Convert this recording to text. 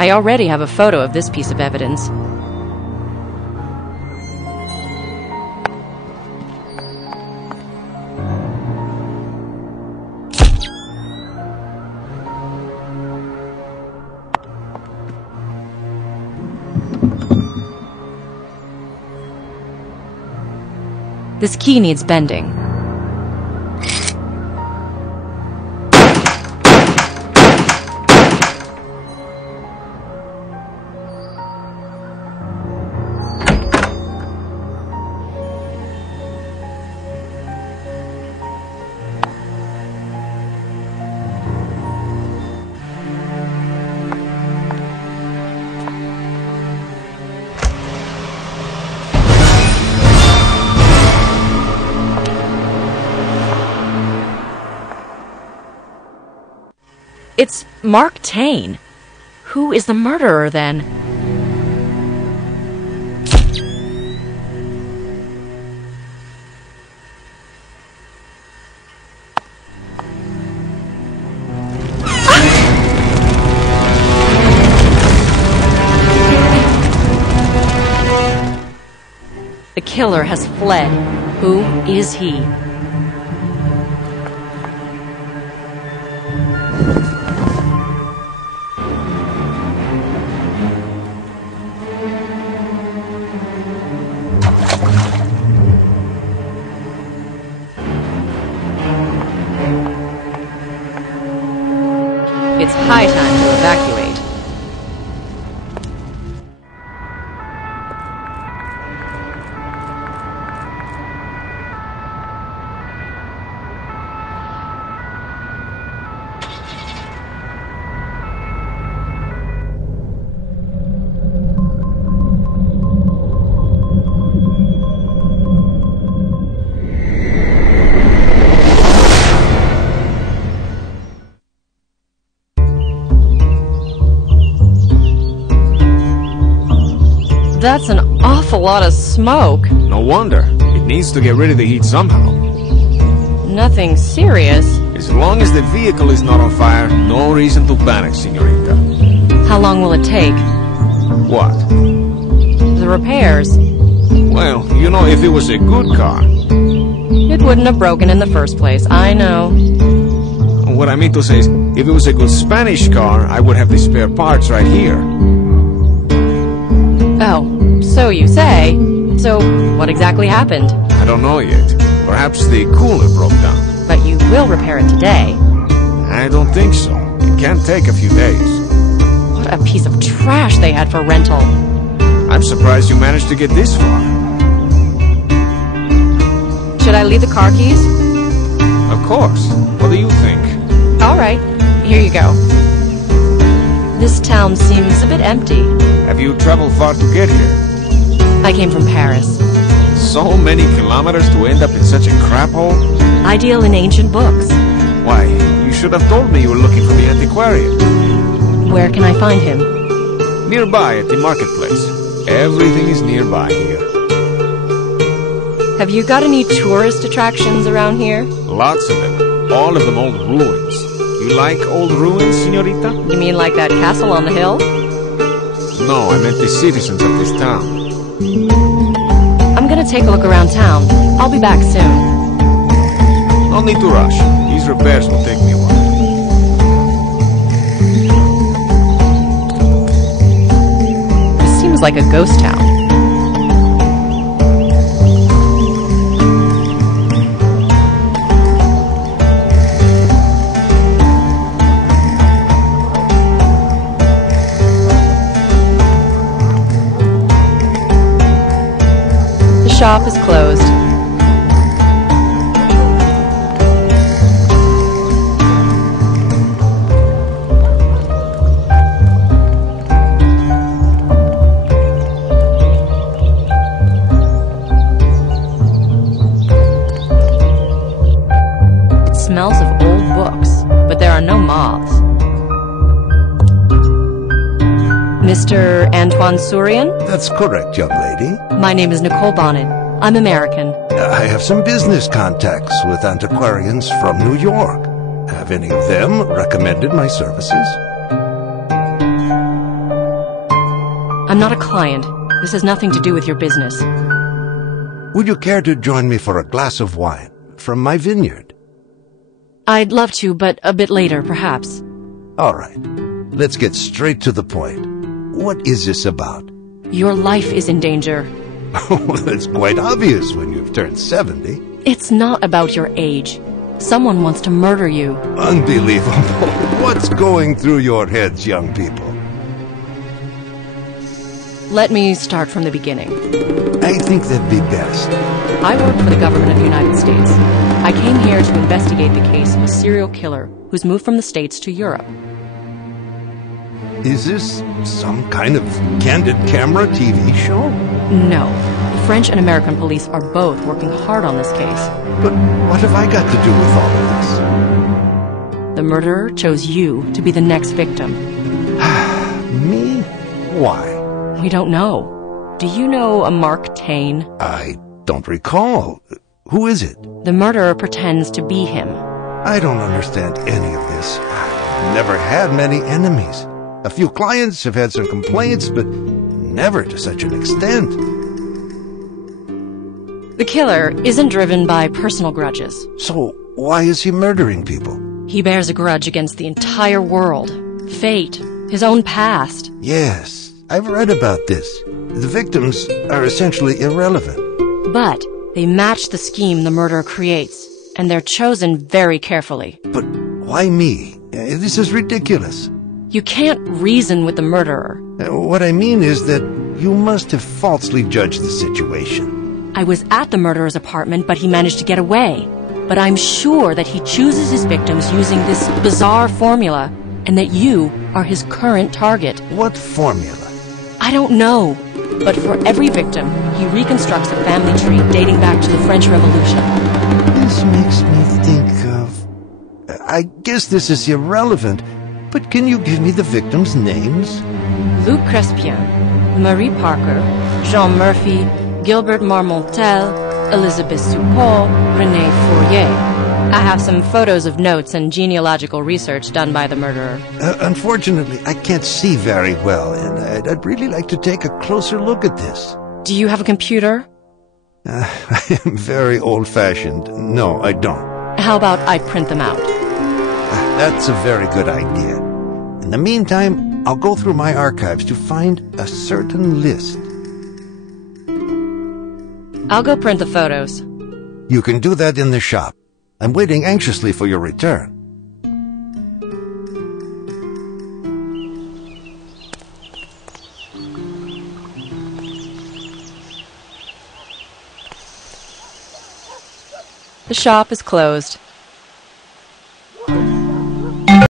I already have a photo of this piece of evidence. This key needs bending. It's Mark Tane. Who is the murderer, then? The killer has fled. Who is he? It's high time to evacuate. That's an awful lot of smoke. No wonder. It needs to get rid of the heat somehow. Nothing serious. As long as the vehicle is not on fire, no reason to panic, señorita. How long will it take? What? The repairs. Well, you know, if it was a good car. It wouldn't have broken in the first place, I know. What I mean to say is, if it was a good Spanish car, I would have the spare parts right here. Oh, so you say. So, what exactly happened? I don't know yet. Perhaps the cooler broke down. But you will repair it today. I don't think so. It can take a few days. What a piece of trash they had for rental. I'm surprised you managed to get this far. Should I leave the car keys? Of course. What do you think? All right, here you go. This town seems a bit empty. Have you traveled far to get here? I came from Paris. So many kilometers to end up in such a crap hole? I deal in ancient books. Why, you should have told me you were looking for the antiquarian. Where can I find him? Nearby at the marketplace. Everything is nearby here. Have you got any tourist attractions around here? Lots of them. All of them old ruins. You like old ruins, señorita? You mean like that castle on the hill? No, I meant the citizens of this town. I'm gonna take a look around town. I'll be back soon. No need to rush. These repairs will take me a while. This seems like a ghost town. The shop is closed. It smells of old books, but there are no moths. Mr. Antoine Sourian? That's correct, young lady. My name is Nicole Bonnet. I'm American. I have some business contacts with antiquarians from New York. Have any of them recommended my services? I'm not a client. This has nothing to do with your business. Would you care to join me for a glass of wine from my vineyard? I'd love to, but a bit later, perhaps. All right. Let's get straight to the point. What is this about? Your life is in danger. Oh, that's quite obvious when you've turned 70. It's not about your age. Someone wants to murder you. Unbelievable. What's going through your heads, young people? Let me start from the beginning. I think that'd be best. I work for the government of the United States. I came here to investigate the case of a serial killer who's moved from the States to Europe. Is this some kind of candid camera TV show? No. The French and American police are both working hard on this case. But what have I got to do with all of this? The murderer chose you to be the next victim. Me? Why? We don't know. Do you know a Mark Twain? I don't recall. Who is it? The murderer pretends to be him. I don't understand any of this. I've never had many enemies. A few clients have had some complaints, but never to such an extent. The killer isn't driven by personal grudges. So why is he murdering people? He bears a grudge against the entire world, fate, his own past. Yes, I've read about this. The victims are essentially irrelevant. But they match the scheme the murderer creates, and they're chosen very carefully. But why me? This is ridiculous. You can't reason with the murderer. What I mean is that you must have falsely judged the situation. I was at the murderer's apartment, but he managed to get away. But I'm sure that he chooses his victims using this bizarre formula, and that you are his current target. What formula? I don't know. But for every victim, he reconstructs a family tree dating back to the French Revolution. This makes me think of... I guess this is irrelevant, but can you give me the victims' names? Luc Crespien, Marie Parker, Jean Murphy, Gilbert Marmontel, Elizabeth Suppot, René Fourier. I have some photos of notes and genealogical research done by the murderer. Unfortunately, I can't see very well, and I'd really like to take a closer look at this. Do you have a computer? I am very old-fashioned. No, I don't. How about I print them out? That's a very good idea. In the meantime, I'll go through my archives to find a certain list. I'll go print the photos. You can do that in the shop. I'm waiting anxiously for your return. The shop is closed.